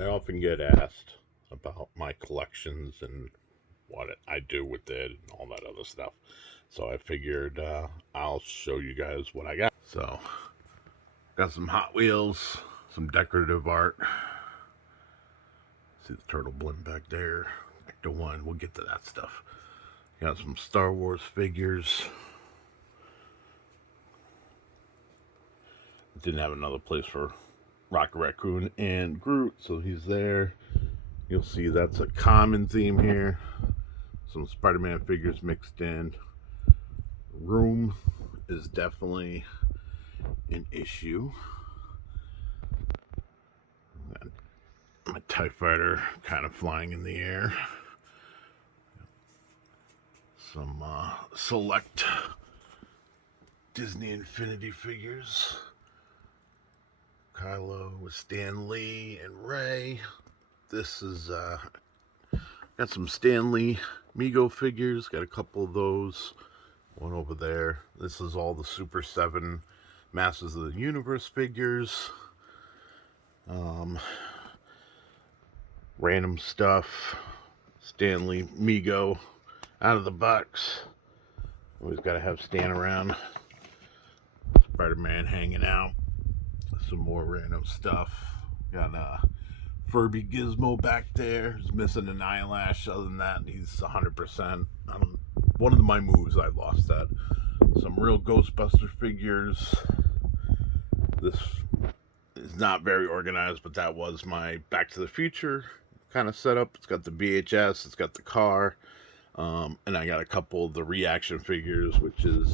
I often get asked about my collections and what I do with it and all that other stuff. So I figured I'll show you guys what I got. So, got some Hot Wheels, some decorative art. See the turtle blimp back there. Ecto 1, we'll get to that stuff. Got some Star Wars figures. Didn't have another place for Rocket Raccoon and Groot, so he's there. You'll see that's a common theme here. Some Spider-Man figures mixed in. Room is definitely an issue. My TIE Fighter kind of flying in the air. Some select Disney Infinity figures. Kylo with Stan Lee and Rey. This is got some Stan Lee Mego figures. Got a couple of those. One over there. This is all the Super 7 Masters of the Universe figures. Random stuff. Stan Lee Mego out of the box. Always got to have Stan around. Spider-Man hanging out. Some more random stuff. Got Furby Gizmo back there. He's missing an eyelash. Other than that, he's 100%. One of my moves, I lost that. Some real Ghostbuster figures. This is not very organized, but that was my Back to the Future kind of setup. It's got the VHS, it's got the car, and I got a couple of the reaction figures, which is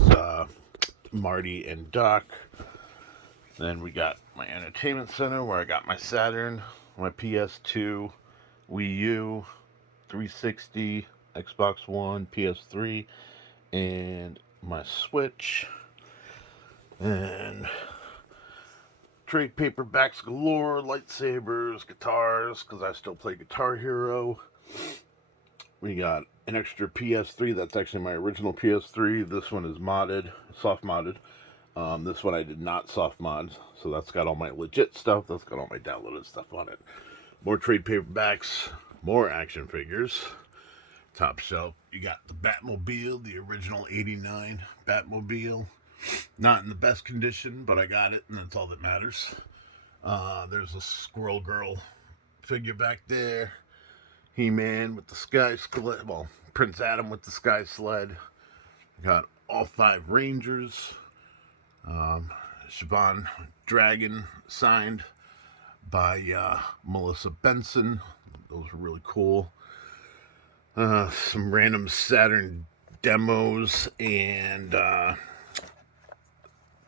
Marty and Doc. Then we got my entertainment center where I got my Saturn, my PS2, Wii U, 360, Xbox One, PS3, and my Switch. And trade paperbacks galore, lightsabers, guitars, because I still play Guitar Hero. We got an extra PS3. That's actually my original PS3. This one is modded, soft modded. This one I did not soft mod, so that's got all my legit stuff. That's got all my downloaded stuff on it. More trade paperbacks, more action figures. Top shelf, you got the Batmobile, the original '89 Batmobile. Not in the best condition, but I got it, and that's all that matters. There's a Squirrel Girl figure back there. He-Man with the Sky Sled. Well, Prince Adam with the Sky Sled. Got all 5 Rangers. Siobhan Dragon signed by Melissa Benson. Those were really cool. Some random Saturn demos and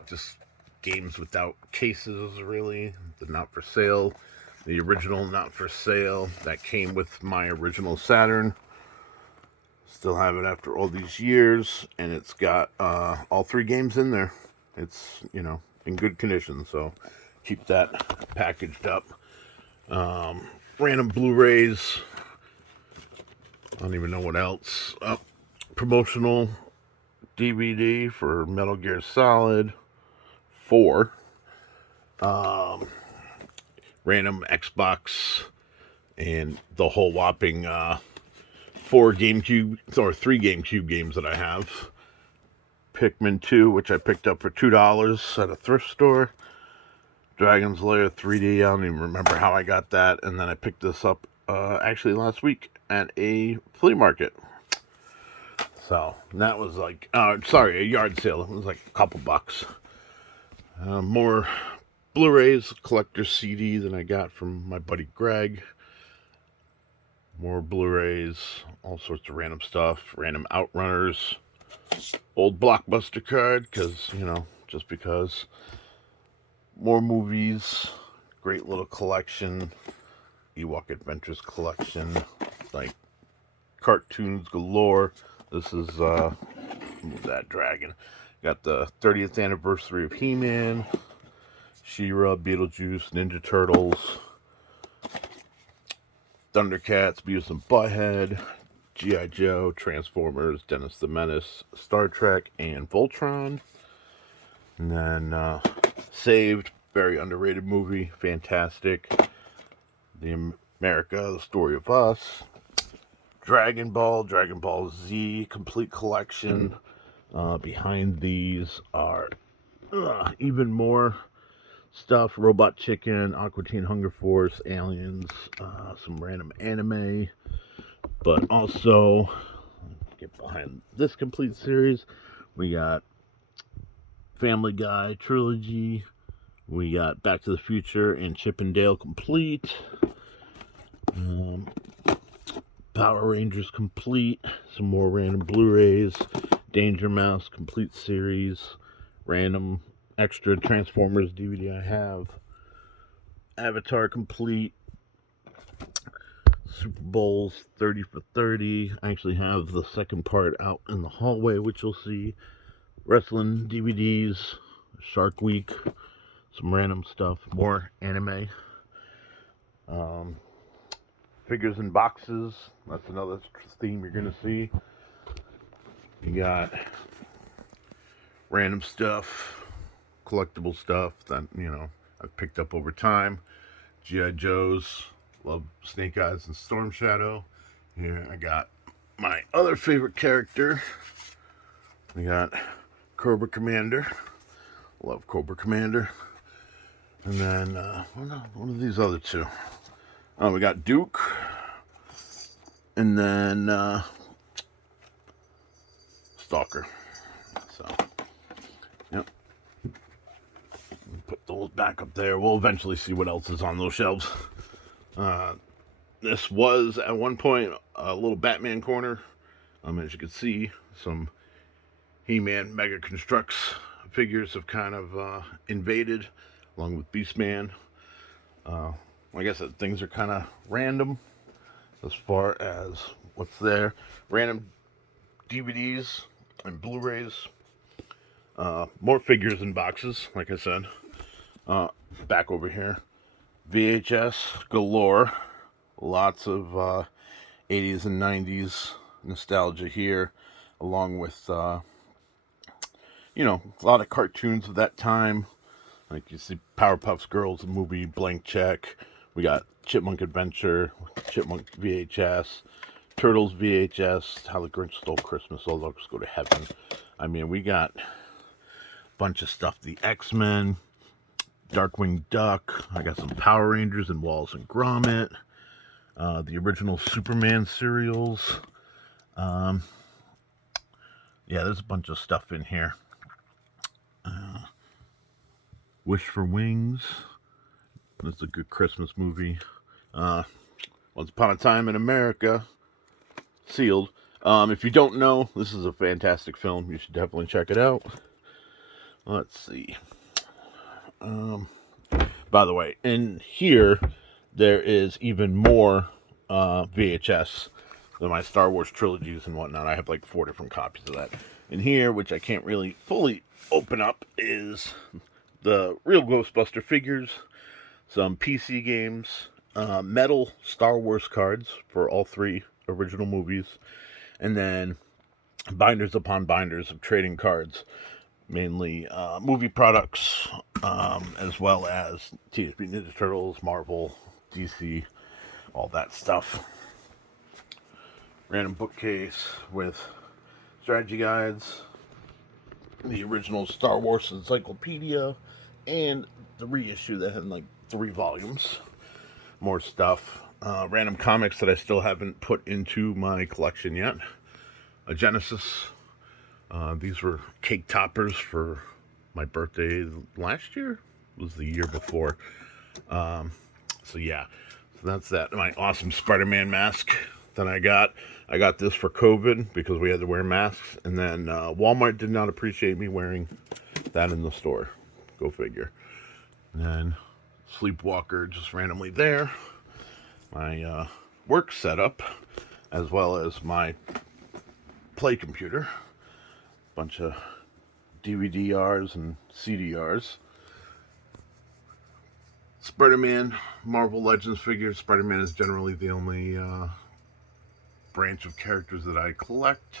just games without cases, really. The not for sale. The original not for sale that came with my original Saturn. Still have it after all these years, and it's got all 3 games in there. It's, in good condition, so keep that packaged up. Random Blu-rays. I don't even know what else. Promotional DVD for Metal Gear Solid 4. Random Xbox and the whole whopping 4 GameCube or 3 GameCube games that I have. Pikmin 2, which I picked up for $2 at a thrift store. Dragon's Lair 3D, I don't even remember how I got that. And then I picked this up actually last week at a flea market. So that was like, a yard sale. It was like a couple bucks. More Blu-rays, collector CD that I got from my buddy Greg. More Blu-rays, all sorts of random stuff, random Outrunners. Old Blockbuster card, because, just because. More movies, great little collection. Ewok Adventures collection, like cartoons galore. This is, move that dragon. Got the 30th anniversary of He-Man, She-Ra, Beetlejuice, Ninja Turtles, Thundercats, Beavis and Butthead, G.I. Joe, Transformers, Dennis the Menace, Star Trek, and Voltron. And then Saved, very underrated movie, fantastic. the America, the Story of Us, Dragon Ball Z complete collection. Behind these are even more stuff: Robot Chicken, Aqua Teen Hunger Force, Aliens, some random anime, but also get behind this complete series. We got Family Guy trilogy. We got Back to the Future and Chip and Dale complete. Power Rangers complete. Some more random Blu-rays. Danger Mouse complete series. Random extra Transformers DVD I have. Avatar complete. Super Bowls 30 for 30. I actually have the second part out in the hallway, which you'll see. Wrestling DVDs. Shark Week. Some random stuff. More anime. Figures in boxes. That's another theme you're going to see. You got random stuff, collectible stuff that, I've picked up over time. G.I. Joes. Love Snake Eyes and Storm Shadow. Here I got my other favorite character. We got Cobra Commander. Love Cobra Commander. And then, one of these other two. Oh, we got Duke. And then, Stalker. So, yep. Put those back up there. We'll eventually see what else is on those shelves. This was, at one point, a little Batman corner. As you can see, some He-Man Mega Construx figures have kind of invaded, along with Beastman. Like I said, things are kind of random as far as what's there. Random DVDs and Blu-rays. More figures in boxes, like I said. Back over here. VHS galore. Lots of 80s and 90s nostalgia here, along with, a lot of cartoons of that time. Like you see Powerpuff Girls, the movie, Blank Check. We got Chipmunk Adventure, Chipmunk VHS, Turtles VHS, How the Grinch Stole Christmas, All Dogs Go to Heaven. I mean, we got a bunch of stuff. The X-Men, Darkwing Duck. I got some Power Rangers and Wallace and Gromit. The original Superman serials. Yeah, there's a bunch of stuff in here. Wish for Wings. That's a good Christmas movie. Once Upon a Time in America. Sealed. If you don't know, this is a fantastic film. You should definitely check it out. Let's see. By the way, in here, there is even more VHS than my Star Wars trilogies and whatnot. I have like 4 different copies of that. In here, which I can't really fully open up, is the real Ghostbuster figures, some PC games, metal Star Wars cards for all 3 original movies, and then binders upon binders of trading cards, mainly movie products, as well as Teenage Mutant Ninja Turtles, Marvel, DC, all that stuff. Random bookcase with strategy guides, the original Star Wars Encyclopedia, and the reissue that had like 3 volumes. More stuff. Random comics that I still haven't put into my collection yet. A Genesis. These were cake toppers for my birthday last year. It was the year before. So yeah, so that's that. My awesome Spider-Man mask that I got. I got this for COVID because we had to wear masks, and then Walmart did not appreciate me wearing that in the store. Go figure. And then Sleepwalker just randomly there. My work setup, as well as my play computer. Bunch of DVD-Rs and CDRs. Spider-Man, Marvel Legends figures. Spider-Man is generally the only branch of characters that I collect.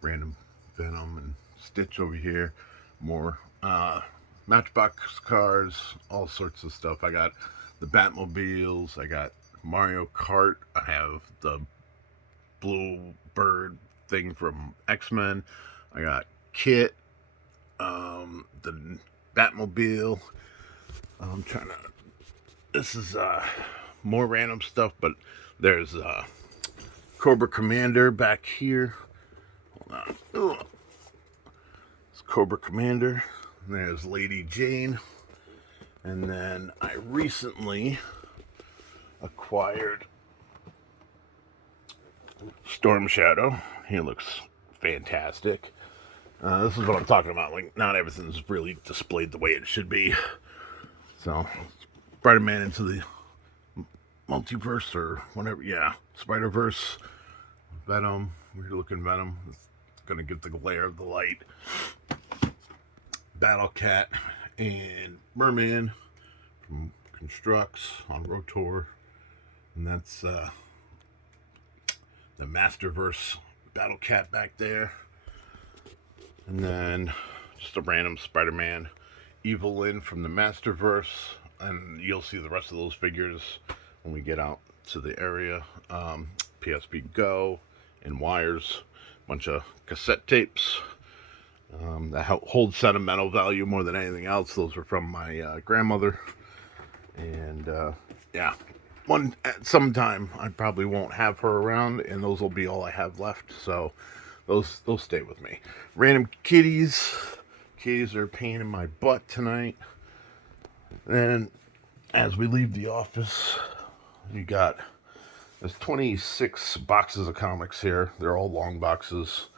Random Venom and Stitch over here. More Matchbox cars, all sorts of stuff. I got the Batmobiles. I got Mario Kart. I have the Blue Bird thing from X-Men. I got Kit, the Batmobile. I'm trying to. This is more random stuff, but there's Cobra Commander back here. Hold on. Ugh. It's Cobra Commander. There's Lady Jane. And then I recently acquired Storm Shadow. He looks fantastic. This is what I'm talking about. Like, not everything's really displayed the way it should be. So, Spider-Man into the multiverse or whatever. Yeah, Spider-Verse, Venom, weird looking Venom. It's gonna get the glare of the light. Battle Cat and Merman from Constructs on Rotor. And that's the Masterverse Battle Cat back there. And then just a random Spider-Man Evelyn from the Masterverse. And you'll see the rest of those figures when we get out to the area. PSP Go and wires, bunch of cassette tapes that hold sentimental value more than anything else. Those were from my grandmother. And yeah, at some time I probably won't have her around, and those will be all I have left. So those stay with me. Random kitties. Kitties are a pain in my butt tonight. And as we leave the office, you got there's 26 boxes of comics here. They're all long boxes.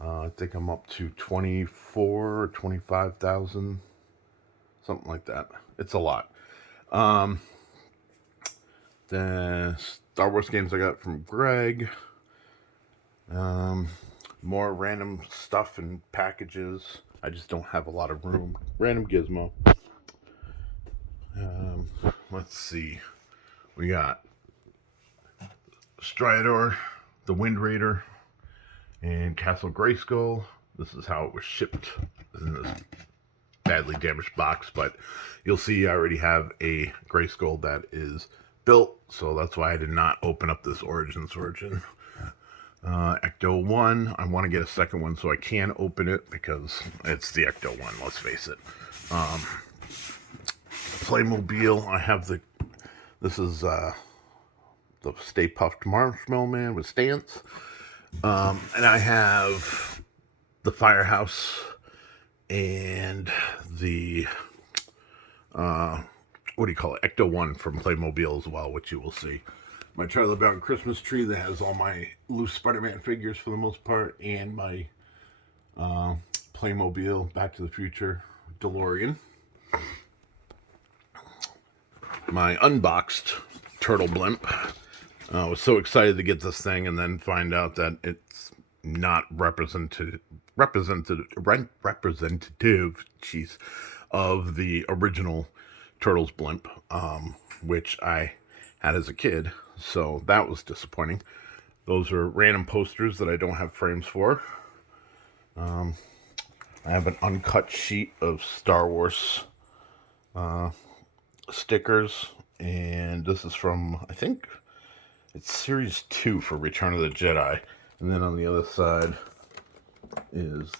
I think I'm up to 24 or 25,000, something like that. It's a lot. The Star Wars games I got from Greg. More random stuff and packages. I just don't have a lot of room. Random Gizmo. Let's see. We got Stridor, the Wind Raider, and Castle Grayskull. This is how it was shipped in this badly damaged box, but you'll see I already have a Grayskull that is built, so that's why I did not open up this Origins. Ecto 1, I want to get a second one so I can open it because it's the Ecto 1, let's face it. Playmobil, I have this is the Stay Puft Marshmallow Man with Stance. And I have the Firehouse and the, what do you call it? Ecto 1 from Playmobil as well, which you will see. My Charlie Brown Christmas tree that has all my loose Spider-Man figures for the most part, and my Playmobil Back to the Future DeLorean. My unboxed Turtle Blimp. I was so excited to get this thing and then find out that it's not representative of the original Turtles Blimp, which I had as a kid. So that was disappointing. Those are random posters that I don't have frames for. I have an uncut sheet of Star Wars stickers, and this is from, I think it's Series 2 for Return of the Jedi. And then on the other side is,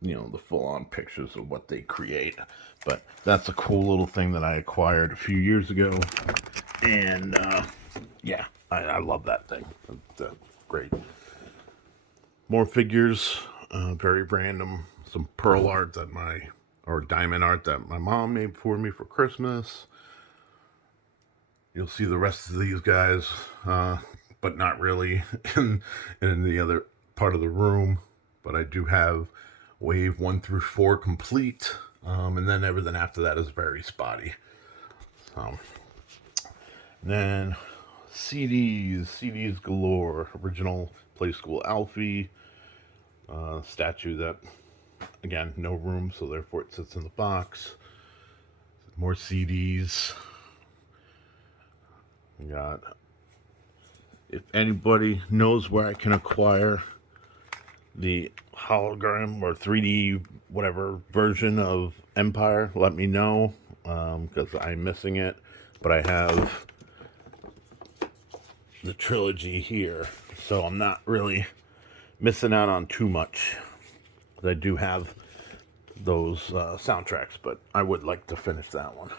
the full-on pictures of what they create. But that's a cool little thing that I acquired a few years ago. And, yeah, I love that thing. That's great. More figures, very random. Some pearl art or diamond art that my mom made for me for Christmas. You'll see the rest of these guys, but not really in the other part of the room. But I do have Wave 1 through 4 complete, and then everything after that is very spotty. Then CDs galore. Original Play School Alfie, statue that, again, no room, so therefore it sits in the box. More CDs. We got, if anybody knows where I can acquire the hologram or 3D whatever version of Empire, let me know, because I'm missing it. But I have the trilogy here, so I'm not really missing out on too much. I do have those soundtracks, but I would like to finish that one.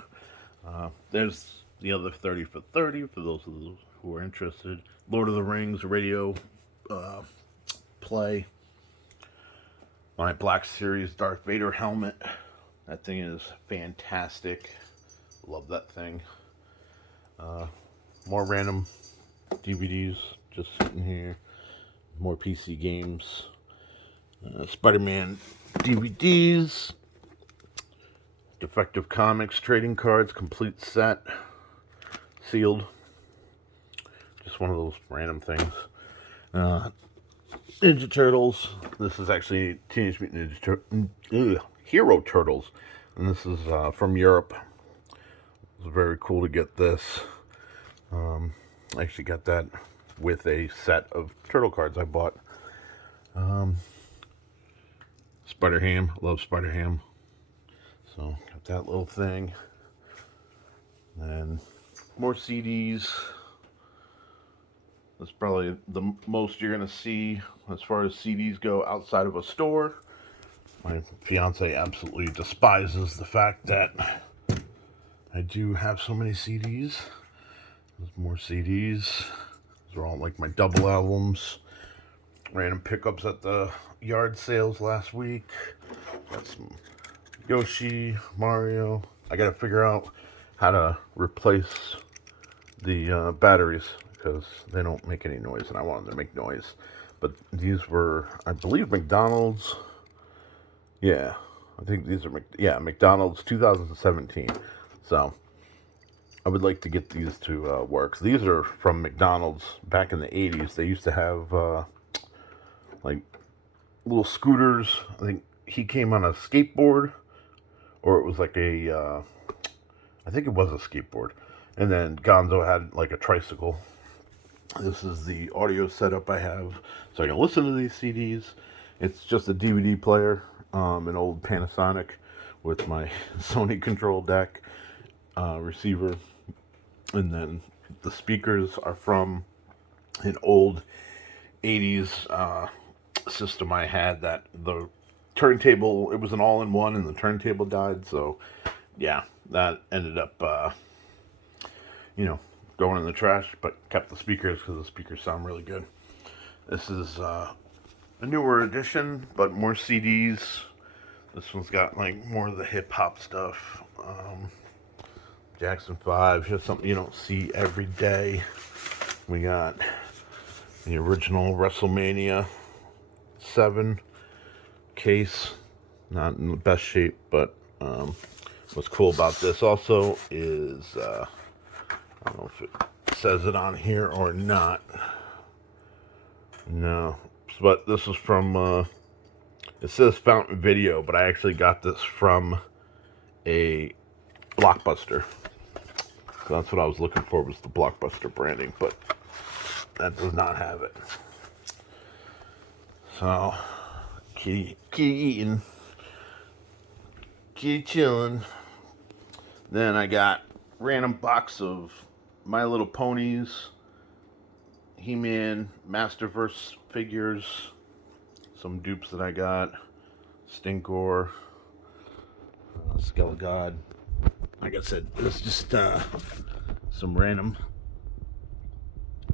There's the other 30 for 30 for those who are interested. Lord of the Rings radio play. My Black Series Darth Vader helmet. That thing is fantastic. Love that thing. More random DVDs just sitting here. More PC games. Spider-Man DVDs. Defective Comics trading cards, complete set. Sealed. Just one of those random things. Ninja Turtles. This is actually Teenage Mutant Ninja Hero Turtles. And this is from Europe. It was very cool to get this. I actually got that with a set of turtle cards I bought. Spider-Ham. Love Spider-Ham. So, got that little thing. And more CDs. That's probably the most you're going to see as far as CDs go outside of a store. My fiance absolutely despises the fact that I do have so many CDs. There's more CDs. These are all like my double albums. Random pickups at the yard sales last week. Got some Yoshi, Mario. I gotta figure out how to replace the batteries because they don't make any noise and I want them to make noise. But these were, I believe, McDonald's. Yeah, I think these are, McDonald's 2017. So I would like to get these to work. These are from McDonald's back in the 80s. They used to have like little scooters. I think he came on a skateboard, or it was like a, I think it was a skateboard. And then Gonzo had like a tricycle. This is the audio setup I have, so I can listen to these CDs. It's just a DVD player, an old Panasonic with my Sony control deck, receiver, and then the speakers are from an old 80s system I had that the turntable, it was an all-in-one and the turntable died, so yeah, that ended up going in the trash, but kept the speakers because the speakers sound really good. This is a newer edition, but more CDs. This one's got like more of the hip-hop stuff. Jackson 5, just something you don't see every day. We got the original WrestleMania 7 case, not in the best shape, but what's cool about this also is, I don't know if it says it on here or not. No, but this is from, it says Fountain Video, but I actually got this from a Blockbuster. So that's what I was looking for, was the Blockbuster branding, but that does not have it. So, keep eating, keep chilling. Then I got random box of My Little Ponies, He-Man, Masterverse figures, some dupes that I got, Stinkor, Skelegod. Like I said, it's just some random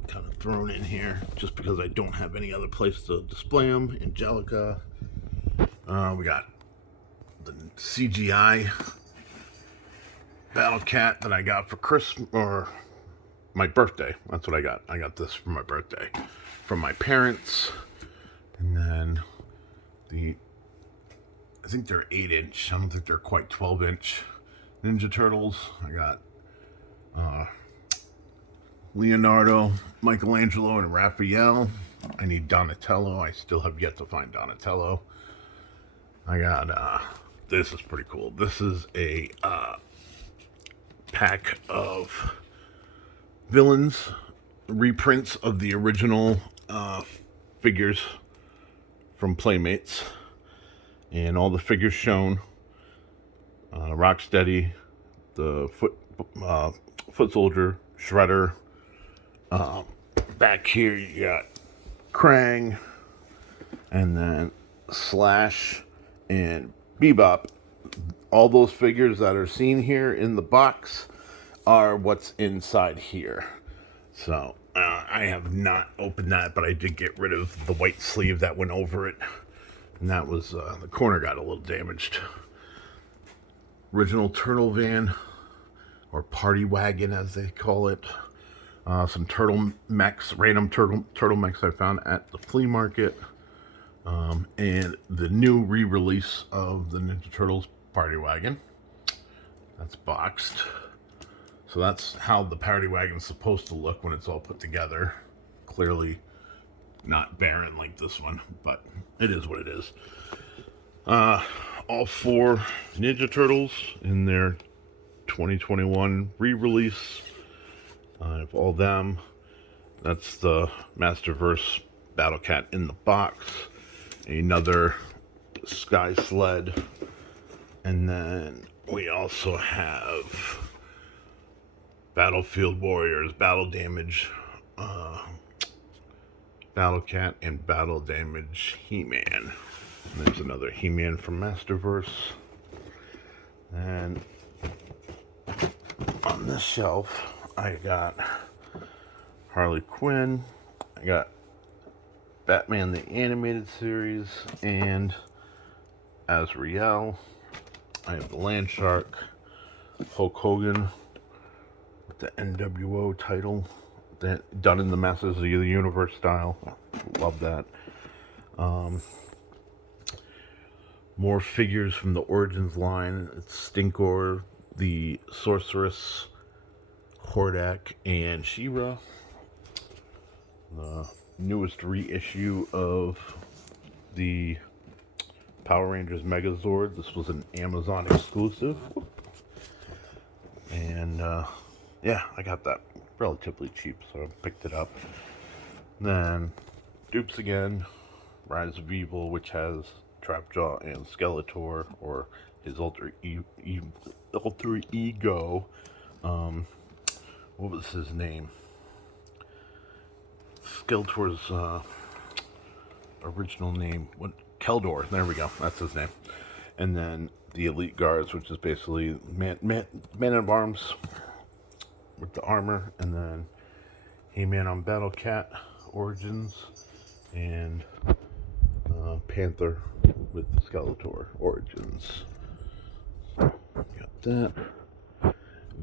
kind of thrown in here just because I don't have any other place to display them. Angelica. We got the CGI Battle Cat that I got for Christmas, or my birthday. That's what I got. I got this for my birthday from my parents. And then I think they're 8-inch. I don't think they're quite 12-inch Ninja Turtles. I got Leonardo, Michelangelo, and Raphael. I need Donatello. I still have yet to find Donatello. I got, this is pretty cool. This is a pack of villains, reprints of the original figures from Playmates. And all the figures shown Rocksteady, the Foot Soldier, Shredder. Back here you got Krang, and then Slash and Bebop. All those figures that are seen here in the box are what's inside here. So I have not opened that, but I did get rid of the white sleeve that went over it, and that was the corner got a little damaged. Original Turtle Van, or Party Wagon as they call it. Some turtle mechs, random turtle mechs I found at the flea market, and the new re-release of the Ninja Turtles Party Wagon. That's boxed. So that's how the Party Wagon's supposed to look when it's all put together. Clearly not barren like this one, but it is what it is. All 4 Ninja Turtles in their 2021 re-release. I have all them. That's the Masterverse Battle Cat in the box. Another Sky Sled. And then we also have Battlefield Warriors, Battle Damage, Battle Cat, and Battle Damage He-Man. And there's another He-Man from Masterverse. And on this shelf, I got Harley Quinn, I got Batman the Animated Series, and Azrael. I have the Landshark, Hulk Hogan with the NWO title, done in the Masters of the Universe style. Love that. More figures from the Origins line. It's Stinkor, the Sorceress, Hordak, and She-Ra. The newest reissue of the Power Rangers Megazord. This was an Amazon exclusive. And yeah, I got that relatively cheap, so I picked it up. Then dupes again. Rise of Evil, which has Trapjaw and Skeletor, or his alter ego. What was his name? Skeletor's original name. What? Keldor. There we go. That's his name. And then the Elite Guards, which is basically man at arms with the armor, and then He-Man on Battle Cat Origins, and Panther with Skeletor Origins. Got that.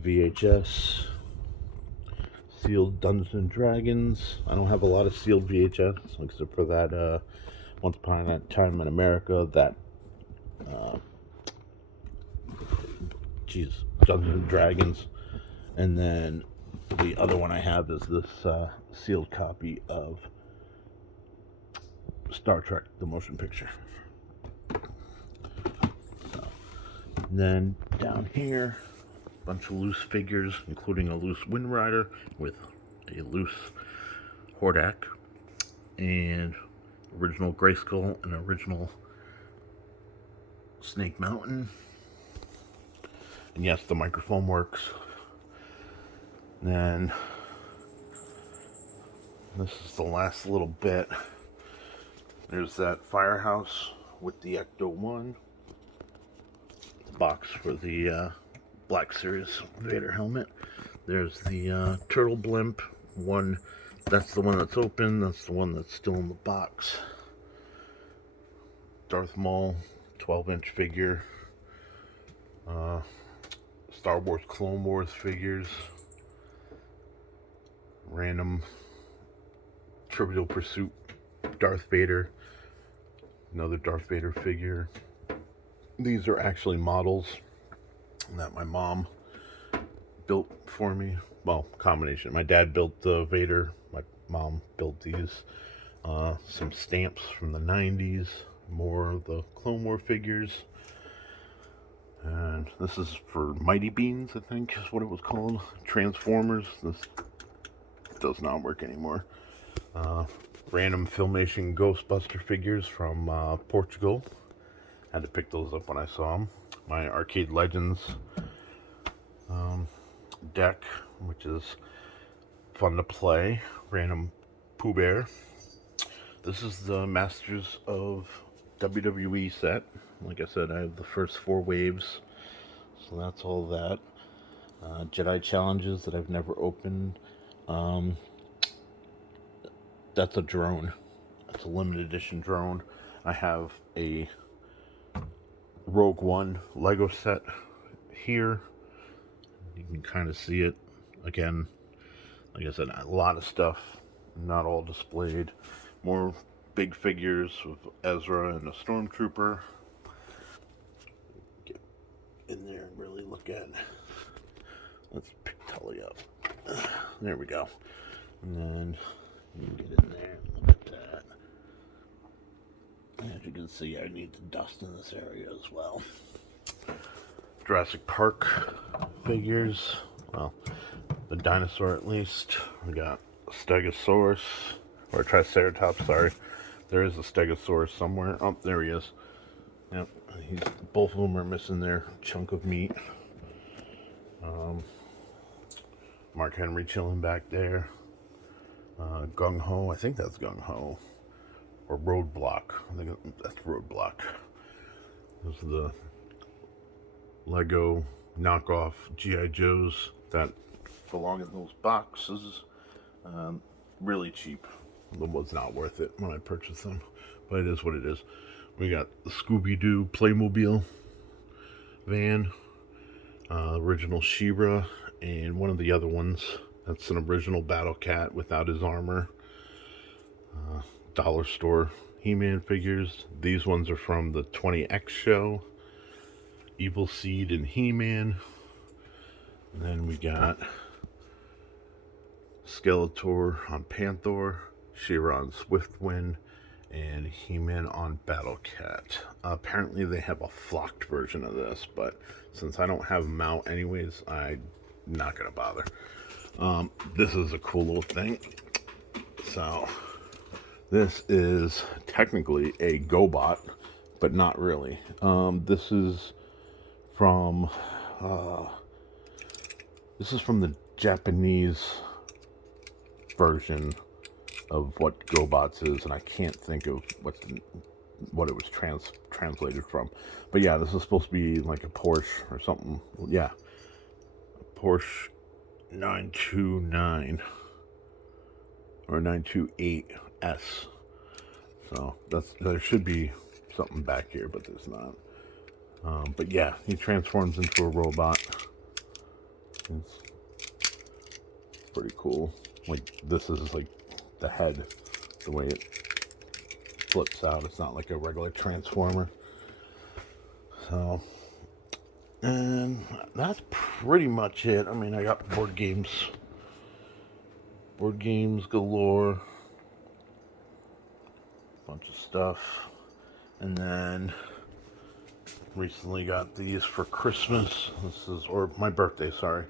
VHS. Sealed Dungeons and Dragons. I don't have a lot of sealed VHS, except for that Once Upon a Time in America, that Dungeons and Dragons. And then the other one I have is this sealed copy of Star Trek, the motion picture. Then down here, a bunch of loose figures, including a loose Wind Rider with a loose Hordak, and original Grayskull and original Snake Mountain. And yes, the microphone works. Then this is the last little bit. There's that Firehouse with the Ecto-1. Box for the Black Series Vader helmet. There's the Turtle Blimp one. That's the one that's open. That's the one that's still in the box. Darth Maul 12-inch figure. Star Wars Clone Wars figures. Random Trivial Pursuit Darth Vader. Another Darth Vader figure. These are actually models that my mom built for me. Well, combination. My dad built the Vader. My mom built these. Some stamps from the 90s. More of the Clone War figures. And this is for Mighty Beans, I think is what it was called. Transformers. This does not work anymore. Random Filmation Ghostbuster figures from Portugal. Had to pick those up when I saw them. my Arcade Legends deck, which is fun to play. Random Pooh Bear. This is the Masters of WWE set. Like I said, I have the first 4 waves, so that's all that. Jedi Challenges that I've never opened. That's a drone. It's a limited edition drone. I have a Rogue One Lego set here. You can kind of see it. Again, like I said, a lot of stuff, not all displayed. More big figures with Ezra and a Stormtrooper. Get in there and really look at. Let's pick Tully up. There we go. And then you can get in there and look at that. As you can see, I need to dust in this area as well. Jurassic Park figures. Well, the dinosaur at least. We got a Stegosaurus, or a Triceratops, sorry. There is a Stegosaurus somewhere. Oh, there he is. Yep, both of them are missing their chunk of meat. Mark Henry chilling back there. Gung Ho, I think that's Gung Ho. Or Roadblock. I think that's Roadblock. Those are the Lego knockoff G.I. Joes that belong in those boxes. Really cheap. It was not worth it when I purchased them, but it is what it is. We got the Scooby-Doo Playmobil van, original She-Ra, and one of the other ones. That's an original Battle Cat without his armor. Dollar store He-Man figures. These ones are from the 20X show. Evil Seed and He-Man. And then we got Skeletor on Panther, She-Ra on Swiftwind, and He-Man on Battle Cat. Apparently they have a flocked version of this, but since I don't have them out anyways, I'm not gonna bother. This is a cool little thing. So this is technically a GoBot, but not really. This is from the Japanese version of what GoBots is, and I can't think of what it was translated from. But yeah, this is supposed to be like a Porsche or something. Yeah, a Porsche 929 or 928S. So there should be something back here, but there's not. But yeah, he transforms into a robot. It's pretty cool. Like, this is like the head, the way it flips out. It's not like a regular transformer. So, and that's pretty much it. I mean, I got board games galore, bunch of stuff, and then recently got these for Christmas. Or my birthday, sorry.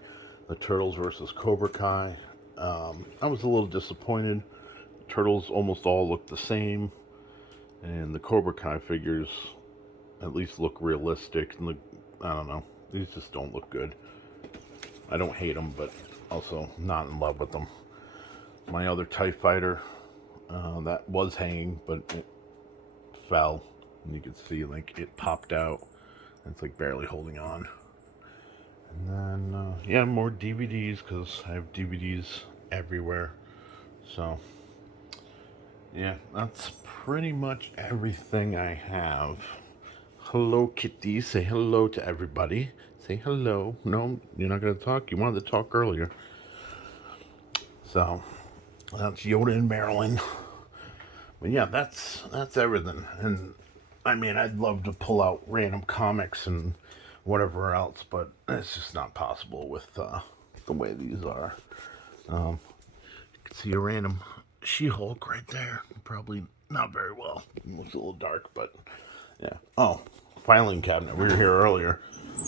The Turtles versus Cobra Kai. I was a little disappointed. The Turtles almost all look the same, and the Cobra Kai figures at least look realistic. And I don't know, these just don't look good. I don't hate them, but also not in love with them. My other TIE Fighter, that was hanging, but it fell, and you can see like it popped out. It's like barely holding on. And then, yeah, more DVDs, because I have DVDs everywhere. So, yeah, that's pretty much everything I have. Hello, Kitty. Say hello to everybody. Say hello. No, you're not going to talk? You wanted to talk earlier. So, that's Yoda and Marilyn. But yeah, that's everything. And, I mean, I'd love to pull out random comics and whatever else, but it's just not possible with the way these are. You can see a random She-Hulk right there. Probably not very well. It looks a little dark, but yeah. Oh, filing cabinet. We were here earlier.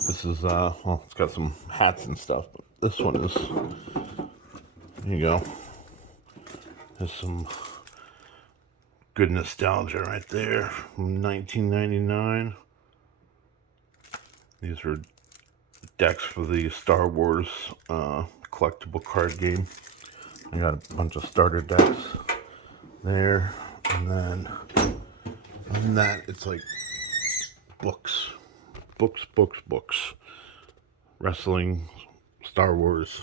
This is, well, it's got some hats and stuff, but this one is, here you go. There's some good nostalgia right there from 1999. These are decks for the Star Wars collectible card game. I got a bunch of starter decks there, and then on that it's like books, wrestling, Star Wars,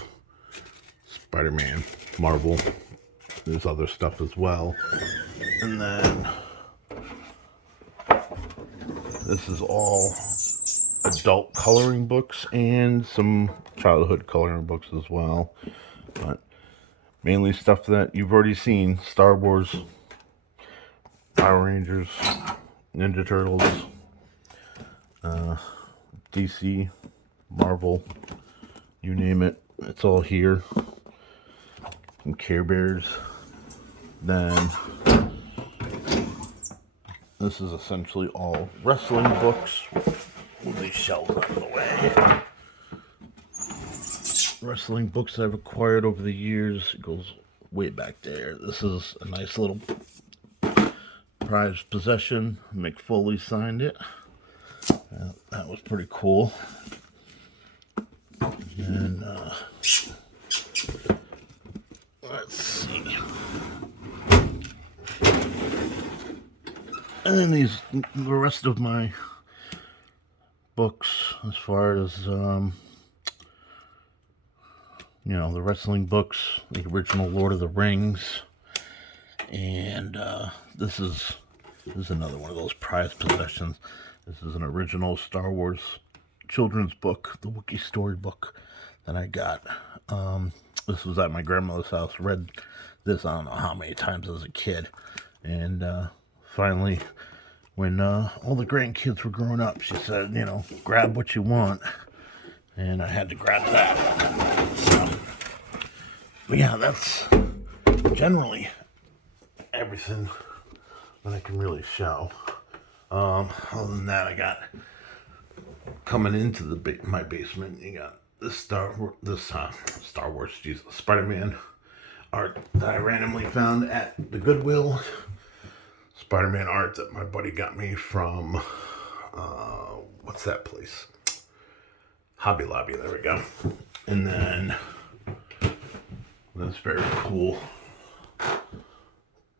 Spider-Man, Marvel. There's other stuff as well, and then this is all adult coloring books and some childhood coloring books as well, but mainly stuff that you've already seen: Star Wars, Power Rangers, Ninja Turtles, DC, Marvel, you name it, it's all here. Some Care Bears. Then this is essentially all wrestling books. Move these shelves out of the way. Wrestling books I've acquired over the years. It goes way back there. This is a nice little prized possession. Mick Foley signed it. That was pretty cool. And let's see. And then the rest of my books, as far as the wrestling books, the original Lord of the Rings, and this is another one of those prized possessions. This is an original Star Wars children's book, the Wookiee storybook that I got. This was at my grandmother's house. Read this I don't know how many times as a kid, and finally, when all the grandkids were growing up, she said, grab what you want, and I had to grab that. So, but yeah, that's generally everything that I can really show. Other than that, I got, coming into my basement, you got this Star Wars, Jesus, Spider-Man art that I randomly found at the Goodwill. Spider-Man art that my buddy got me from, what's that place? Hobby Lobby, there we go. And then this very cool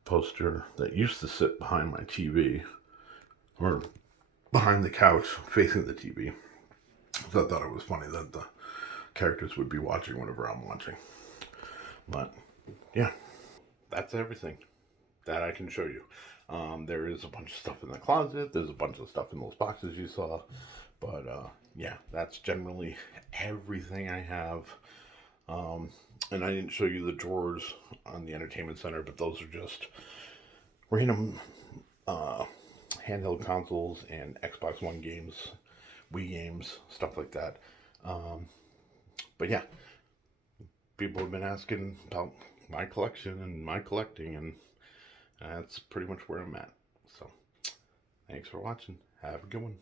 poster that used to sit behind my TV, or behind the couch facing the TV. So I thought it was funny that the characters would be watching whenever I'm watching. But yeah, that's everything that I can show you. There is a bunch of stuff in the closet. There's a bunch of stuff in those boxes you saw. But yeah, that's generally everything I have. And I didn't show you the drawers on the entertainment center, but those are just random handheld consoles and Xbox One games, Wii games, stuff like that. But yeah, people have been asking about my collection and my collecting, and that's pretty much where I'm at. So, thanks for watching. Have a good one.